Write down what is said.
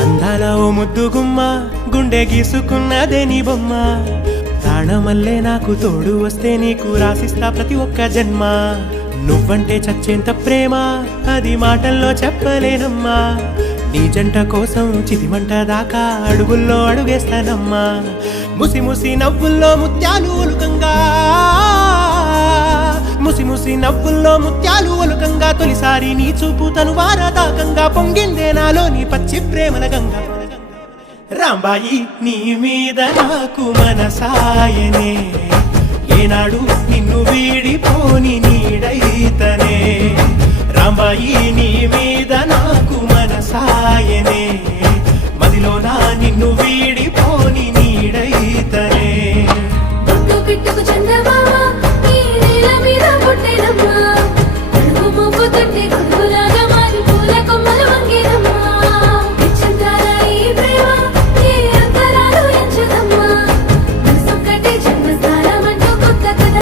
అందాల ఓ ముద్దు గుమ్మ గుండె గీసుకున్నదే నీ బొమ్మ ప్రాణమల్లే నాకు తోడు వస్తే నీకు రాసిస్తా ప్రతి ఒక్క జన్మ నువ్వంటే చచ్చేంత ప్రేమ అది మాటల్లో చెప్పలేనమ్మా నీ జంట కోసం చితిమంట దాకా అడుగుల్లో అడుగేస్తానమ్మా ముసి ముసి నవ్వుల్లో ముత్యాలు ఒలుకంగా ముసి ముసి నవ్వుల్లో ముత్యాలు ఒలుకంగా తొలిసారి నీ చూపు తను వారదాకంగా పొంగిందే నాలో నీ పచ్చి ప్రేమల గంగా రాంబాయి నీ మీద నాకు మనసాయనే ఏనాడు నిన్ను వీడిపోని నీడైతనే రాంబాయి నీ మీద నాకు మనసాయనే మదిలోనా నిన్ను వీడిపోని నీడైతనే పుట్టుకు చందమామ ఈ నేల మీద పుట్టినమ్మ